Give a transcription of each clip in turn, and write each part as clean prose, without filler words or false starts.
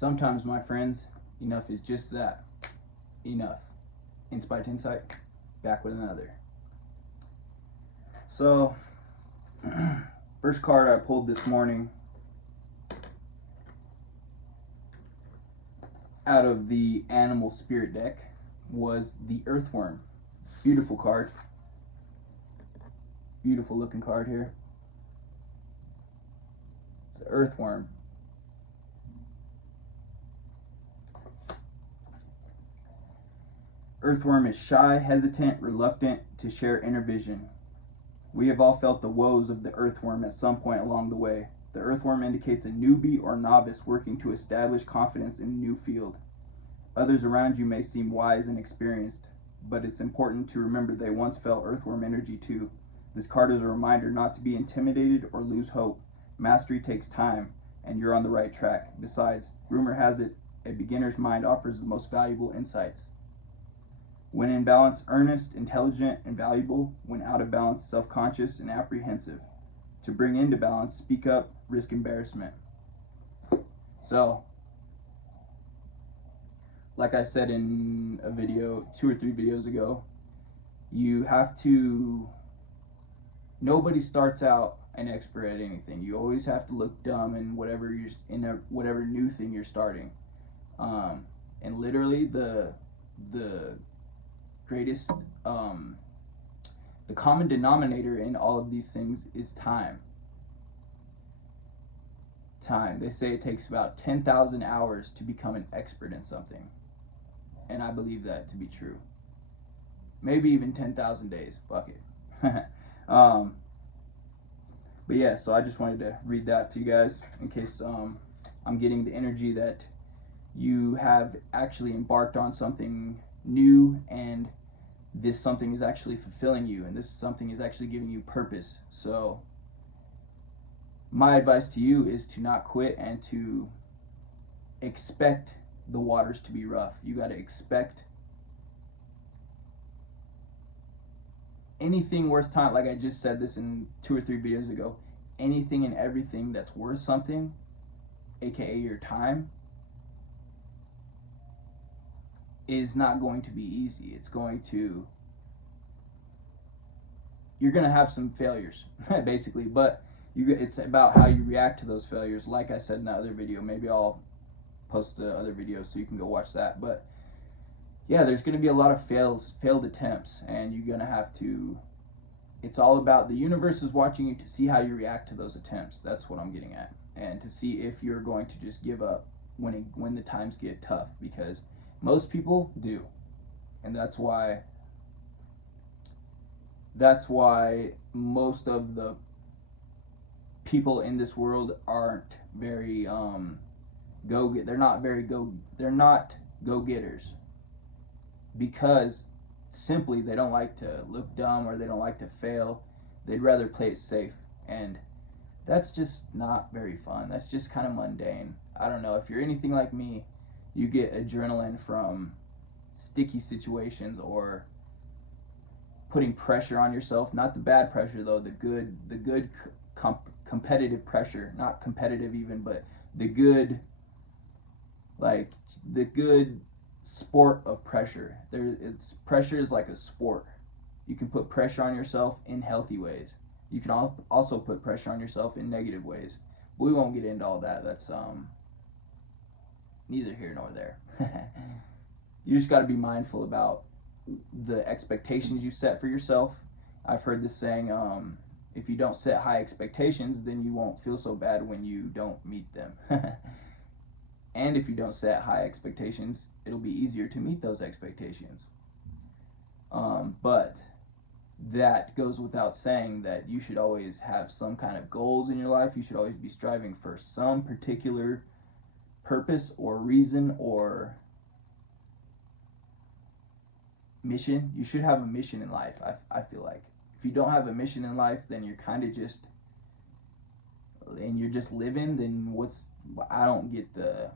Sometimes, my friends, enough is just that. Enough. Insight, insight. Back with another. So, first card I pulled this morning out of the Animal Spirit deck was the Earthworm. Beautiful card. Beautiful looking card here. It's an Earthworm. Earthworm is shy, hesitant, reluctant to share inner vision. We have all felt the woes of the earthworm at some point along the way. The earthworm indicates a newbie or novice working to establish confidence in a new field. Others around you may seem wise and experienced, but it's important to remember they once felt earthworm energy too. This card is a reminder not to be intimidated or lose hope. Mastery takes time, and you're on the right track. Besides, rumor has it, a beginner's mind offers the most valuable insights. When in balance, earnest, intelligent, and valuable. When out of balance, self-conscious and apprehensive. To bring into balance, speak up, risk embarrassment. So, like I said in a video, 2 or 3 videos ago, you have to, nobody starts out an expert at anything. You always have to look dumb in whatever whatever new thing you're starting. And literally the greatest, the common denominator in all of these things is time. Time. They say it takes about 10,000 hours to become an expert in something. And I believe that to be true. Maybe even 10,000 days. Fuck it. But yeah, so I just wanted to read that to you guys in case I'm getting the energy that you have actually embarked on something new, and this something is actually fulfilling you, and this something is actually giving you purpose. So my advice to you is to not quit and to expect the waters to be rough. You got to expect anything worth time. Like I just said this in 2 or 3 videos ago, anything and everything that's worth something, aka your time, is not going to be easy. It's going to, you're going to have some failures basically, but it's about how you react to those failures. Like I said in that other video, maybe I'll post the other video so you can go watch that. But yeah, there's going to be a lot of failed attempts, and you're going to have to, it's all about, the universe is watching you to see how you react to those attempts. That's what I'm getting at. And to see if you're going to just give up when the times get tough, because most people do. And that's why most of the people in this world aren't very they're not go-getters, because simply they don't like to look dumb, or they don't like to fail. They'd rather play it safe, and that's just not very fun. That's just kind of mundane. I don't know, if you're anything like me, you get adrenaline from sticky situations or putting pressure on yourself. Not the bad pressure though, the good competitive pressure, not competitive even, but the good, like the good sport of pressure. Pressure is like a sport. You can put pressure on yourself in healthy ways. You can also put pressure on yourself in negative ways. But we won't get into all that. That's neither here nor there. You just got to be mindful about the expectations you set for yourself. I've heard this saying, if you don't set high expectations, then you won't feel so bad when you don't meet them. And if you don't set high expectations, it'll be easier to meet those expectations. But that goes without saying that you should always have some kind of goals in your life. You should always be striving for some particular purpose or reason or mission. You should have a mission in life. I feel like if you don't have a mission in life, then you're kind of just, and you're just living, then I don't get the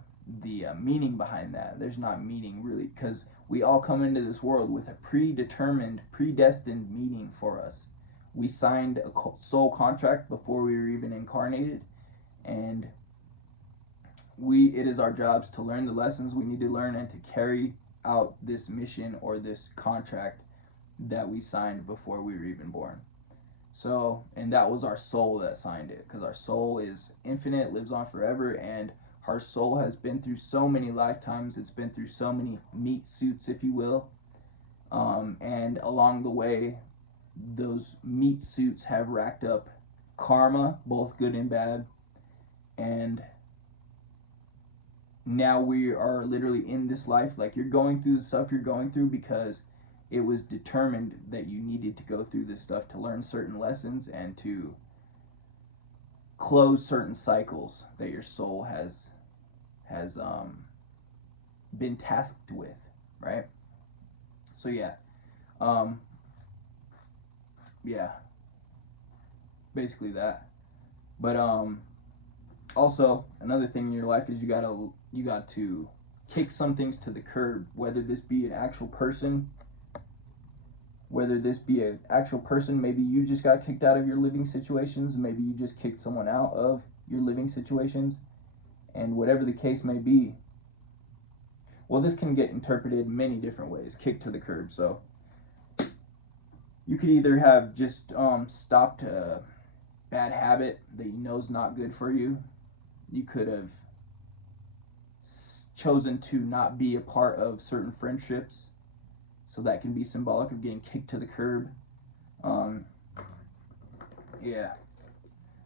meaning behind that. There's not meaning really, because we all come into this world with a predetermined, predestined meaning for us. We signed a soul contract before we were even incarnated, and it is our jobs to learn the lessons we need to learn and to carry out this mission or this contract that we signed before we were even born. So, and that was our soul that signed it, because our soul is infinite, lives on forever, and our soul has been through so many lifetimes. It's been through so many meat suits, if you will. And along the way, those meat suits have racked up karma, both good and bad. And now we are literally in this life. Like, you're going through the stuff you're going through because it was determined that you needed to go through this stuff to learn certain lessons and to close certain cycles that your soul has been tasked with, right? So um, yeah, basically that. But also another thing in your life is you got to kick some things to the curb, whether this be an actual person, maybe you just got kicked out of your living situations, maybe you just kicked someone out of your living situations, and whatever the case may be. Well, this can get interpreted many different ways, kicked to the curb. So you could either have just stopped a bad habit that you know is not good for you. You could have chosen to not be a part of certain friendships, so that can be symbolic of getting kicked to the curb. Um, yeah.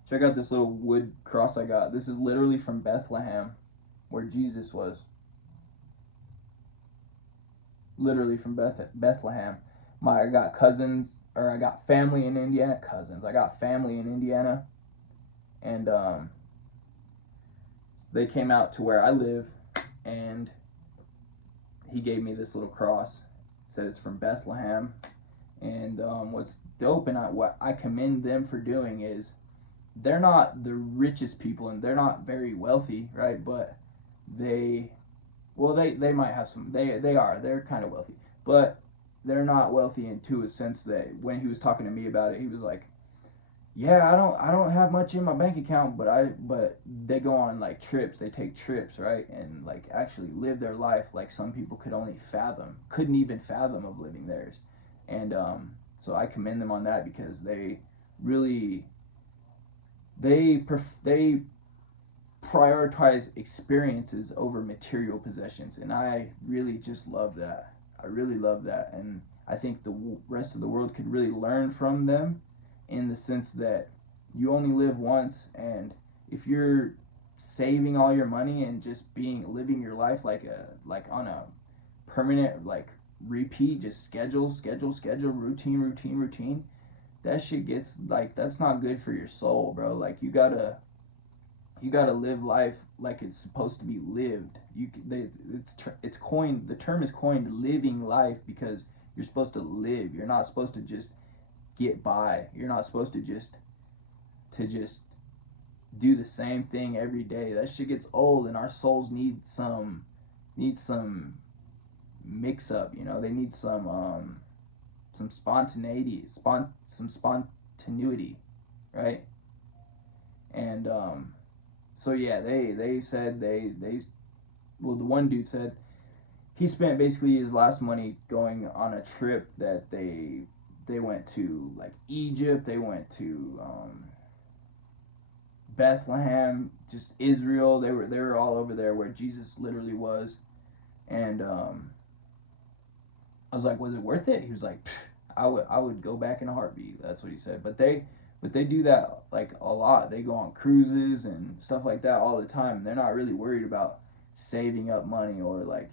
Check out this little wood cross I got. This is literally from Bethlehem, where Jesus was. Literally from Bethlehem. I got cousins, or I got family in Indiana. Cousins. I got family in Indiana, and they came out to where I live, and he gave me this little cross. It said it's from Bethlehem, and what's dope and what I commend them for doing is they're not the richest people and they're not very wealthy, right? But they they might have some, they're kind of wealthy, but they're not wealthy into a sense that when he was talking to me about it, he was like, yeah, I don't have much in my bank account, but they go on like trips, they take trips, right? And like actually live their life like some people couldn't even fathom of living theirs. And so I commend them on that, because they really they prioritize experiences over material possessions, and I really just love that. I really love that, and I think the rest of the world could really learn from them, in the sense that you only live once, and if you're saving all your money and just living your life like on a permanent like repeat, just schedule, routine, that shit gets like, that's not good for your soul, bro. Like, you gotta live life like it's supposed to be lived. It's coined, the term is coined, living life, because you're supposed to live. You're not supposed to just get by. You're not supposed to just do the same thing every day. That shit gets old, and our souls need some mix up. You know, they need some spontaneity, some spontaneity, right? And so yeah, they said they well, the one dude said he spent basically his last money going on a trip that they went to like Egypt, they went to Bethlehem, just Israel. They were all over there where Jesus literally was, and I was like, was it worth it? He was like, I would go back in a heartbeat. That's what he said. But they do that like a lot. They go on cruises and stuff like that all the time. They're not really worried about saving up money or like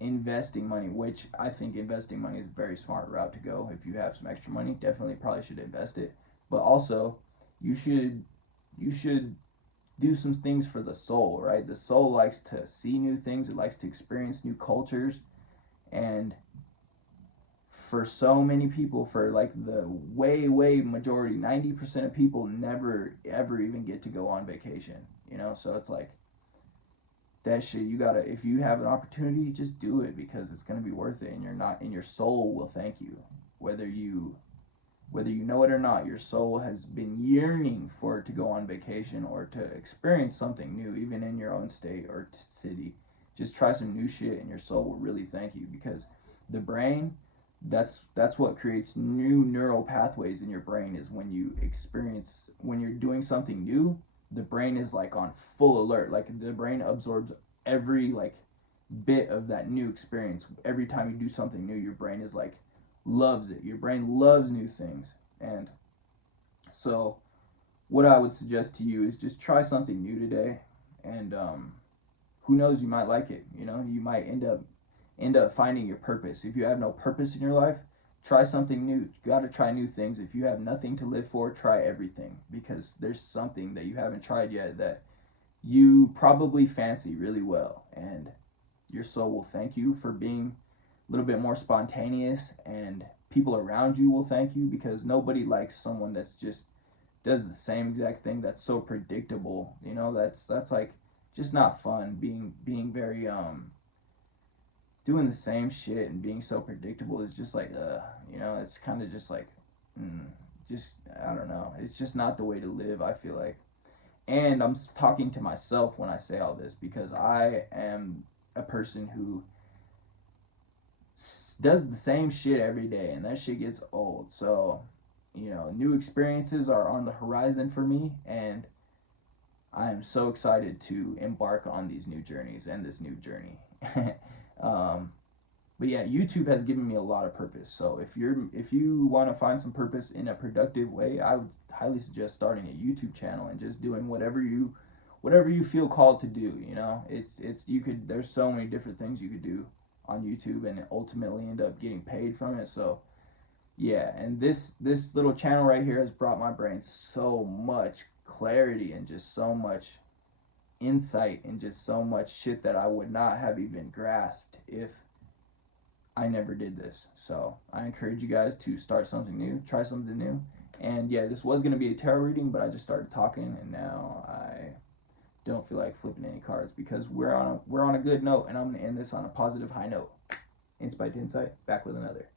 investing money, which I think investing money is a very smart route to go. If you have some extra money, definitely probably should invest it. But also, you should you should do some things for the soul, right? The soul likes to see new things. It likes to experience new cultures, and for so many people, for like the way majority, 90% of people never ever even get to go on vacation, you know. So it's like, that shit, you gotta, if you have an opportunity, just do it, because it's gonna be worth it, and you're not and your soul will thank you, whether you whether you know it or not, your soul has been yearning for it to go on vacation or to experience something new, even in your own state or city. Just try some new shit, and your soul will really thank you, because the brain, that's what creates new neural pathways in your brain. Is when you experience, when you're doing something new, the brain is like on full alert. Like the brain absorbs every like bit of that new experience. Every time you do something new, your brain is like loves it. Your brain loves new things. And so what I would suggest to you is just try something new today, and who knows, you might like it. You know, you might end up finding your purpose. If you have no purpose in your life, try something new. You got to try new things. If you have nothing to live for, try everything, because there's something that you haven't tried yet that you probably fancy really well, and your soul will thank you for being a little bit more spontaneous, and people around you will thank you, because nobody likes someone that's just does the same exact thing that's so predictable. You know, that's like just not fun, being very doing the same shit and being so predictable is just like you know, it's kind of just like mm, just I don't know, it's just not the way to live, I feel like. And I'm talking to myself when I say all this, because I am a person who does the same shit every day, and that shit gets old. So, you know, new experiences are on the horizon for me, and I am so excited to embark on these new journeys and this new journey. um, but yeah, YouTube has given me a lot of purpose. So if you want to find some purpose in a productive way, I would highly suggest starting a YouTube channel and just doing whatever you feel called to do. You know, it's you could there's so many different things you could do on YouTube and ultimately end up getting paid from it. So yeah, and this little channel right here has brought my brain so much clarity and just so much insight and just so much shit that I would not have even grasped if I never did this. So I encourage you guys to start something new, try something new. And yeah, this was gonna be a tarot reading, but I just started talking, and now I don't feel like flipping any cards, because we're on a good note, and I'm gonna end this on a positive high note. Insight to insight, back with another.